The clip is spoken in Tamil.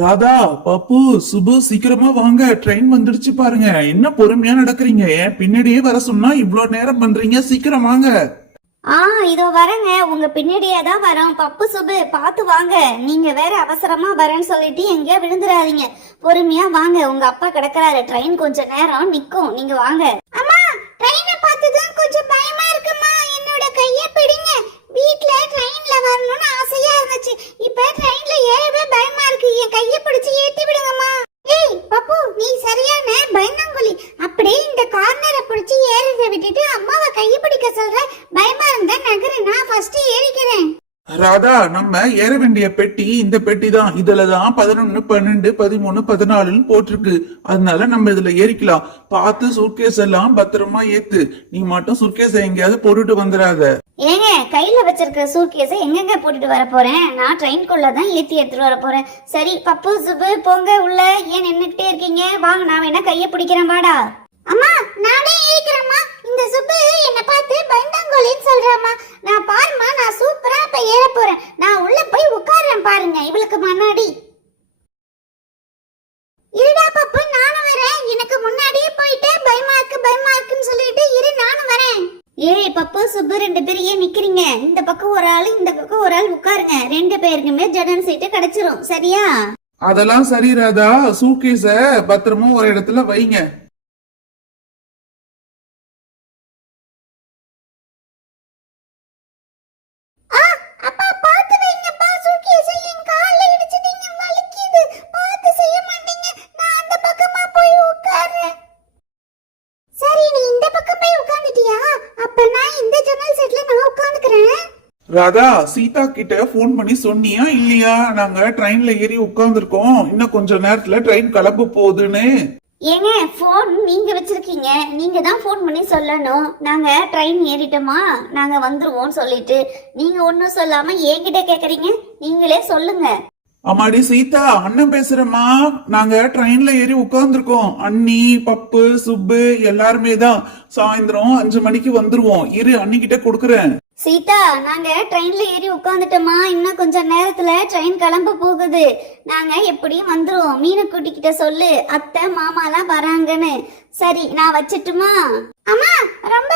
ராதா, பப்பு, சுபு சீக்கிரமா வாங்க, ட்ரெயின் வந்துடுச்சு பாருங்க. என்ன பொறுமையா நடக்கிறீங்க? ஏன் பின்னாடியே வர சொன்னா இவ்ளோ நேரம் பண்றீங்க? சீக்கிரம் வாங்க. இதோ வரேங்க, உங்க பின்னாடியே தான் வரோம். பப்பு சுபு பார்த்து வாங்க. நீங்க வேற அவசரமா வரேன்னு சொல்லிட்டு எங்கேயா விழுந்துடாதீங்க. பொறுமையா வாங்க, உங்க அப்பா கிடக்குறாரு. ட்ரெயின் கொஞ்ச நேரம் நிக்கும், நீங்க வாங்க. அம்மா, ட்ரெயினை பார்த்ததும் கொஞ்சம் பயமா இருக்குமா? என்னோட கையை பிடிங்க. வீட்ல ட்ரெயின்ல வரணும்னு ஆசையா இருந்துச்சு. இப்ப ட்ரெயின்ல ஏறவே பயமா இருக்கு. என் கையை பிடிச்சு ஏத்தி விடுங்கம்மா. ஏய் பப்பு, நீ சரியான பயந்தாங்குழி. அப்படியே இந்த கார்னரை பிடிச்சு ஏறத விட்டுட்டு அம்மாவை கையை பிடிக்க சொல்ற. பயமா இருந்தா நகரு, நான் ஃபர்ஸ்ட் ஏறிக்கிறேன். ராதா, நம்ம ஏற வேண்டிய பெட்டி இந்த பெட்டி தான். இதுலதான் 11, 12, 13, 14 போட்டிருக்கு. அதனால நம்ம இதுல ஏறிக்கலாம். பார்த்து சூட்கேஸ் எல்லாம் பத்திரமா ஏத்து. நீ மட்டும் சூட்கேஸ் எங்கேயாவது போட்டுட்டு வந்துடாத. ஏங்க, கையில வச்சிருக்கிற சூட்கேஸை எங்கெங்க போட்டுட்டு வர போறேன்? நான் ட்ரெயின்குள்ள தான் ஏத்தி எடுத்துட்டு வர போறேன். சரி பப்பு சுபு போங்க உள்ள. ஏன் நின்னுக்கிட்டே இருக்கீங்க? வாங்க, நான் வேணா கையை பிடிக்கிறேன். வாடா. அம்மா, நானே ஏறிக்கிறேம்மா. இந்த சுப்பு என்ன பார்த்து பயந்தாங்கோலின்னு சொல்றாமா. நான் பாருமா, நான் சூப்பரா இப்ப ஏற போறேன். நான் உள்ள போய் உட்கார்றேன் பாருங்க, இவளுக்கு முன்னாடி. இருடா பப்பு, நானும் வரேன். எனக்கு முன்னாடியே போயிட்டு பயமா இருக்குன்னு சொல்லிட்டு இரு, நானும் வரேன். ஏய் பப்பு சுப்பு, 2 பேரும் ஏன் நிக்கிறீங்க? இந்த பக்கம் ஒரு ஆள், இந்த பக்கம் ஒரு ஆள் உட்காருங்க. 2 பேருக்குமே ஜன்னல் சீட்டு கிடைச்சிரும். சரியா? அதெல்லாம் சரி ராதா, சூட்கேஸ பத்திரமா ஒரு இடத்துல வைங்க. அப்பா பாத்து வைங்கப்பா, சூட்கேஸை என் கால்ல இடிச்சிட்டீங்க, வலிக்குது. பாத்து செய்ய மாட்டீங்க. நான் அந்த பக்கமா போய் உட்கார்றேன். சரி, நீ இந்த பக்கம் போய் உட்கார்ந்துட்டியா? அப்ப நான் இந்த ஜன்னல் சீட்ல நான் உட்கார்ந்துக்கிறேன். ராதா, சீதா கிட்ட போன் பண்ணி சொன்னியா இல்லையா? நாங்க ட்ரெயின்ல ஏறி உட்கார்ந்துருக்கோம், இன்னும் கொஞ்ச நேரத்துல ட்ரெயின் கிளம்ப போகுதுன்னு. ஏங்க, போன் நீங்க வச்சிருக்கீங்க, நீங்க தான் போன் பண்ணி சொல்லணும். நாங்க ட்ரெயின் ஏறிட்டோமா, நாங்க வந்துருவோம் சொல்லிட்டு நீங்க ஒன்னும் சொல்லாம என்கிட்ட கேக்குறீங்க. நீங்களே சொல்லுங்க. அம்மாடி சீதா, அண்ணன் பேசுறேம்மா. நாங்க ட்ரெயின்ல ஏறி உட்கார்ந்துருக்கோம். அண்ணி, பப்பு, சுப்பு எல்லாருமே தான். சாயந்தரம் 5 மணிக்கு வந்துருவோம். இரு, அண்ணிக்கிட்ட கொடுக்குறேன். சீதா, நாங்க ட்ரெயின்ல ஏறி உட்காந்துட்டோமா. இன்னும் கொஞ்சம் நேரத்துல ட்ரெயின் கிளம்ப போகுது. நாங்க எப்படியும் வந்துருவோம். மீனுக்குட்டி கிட்ட சொல்லு, அத்தை மாமாலாம் வராங்கன்னு. சரி, நான் வச்சிட்டுமா? அம்மா, ரொம்ப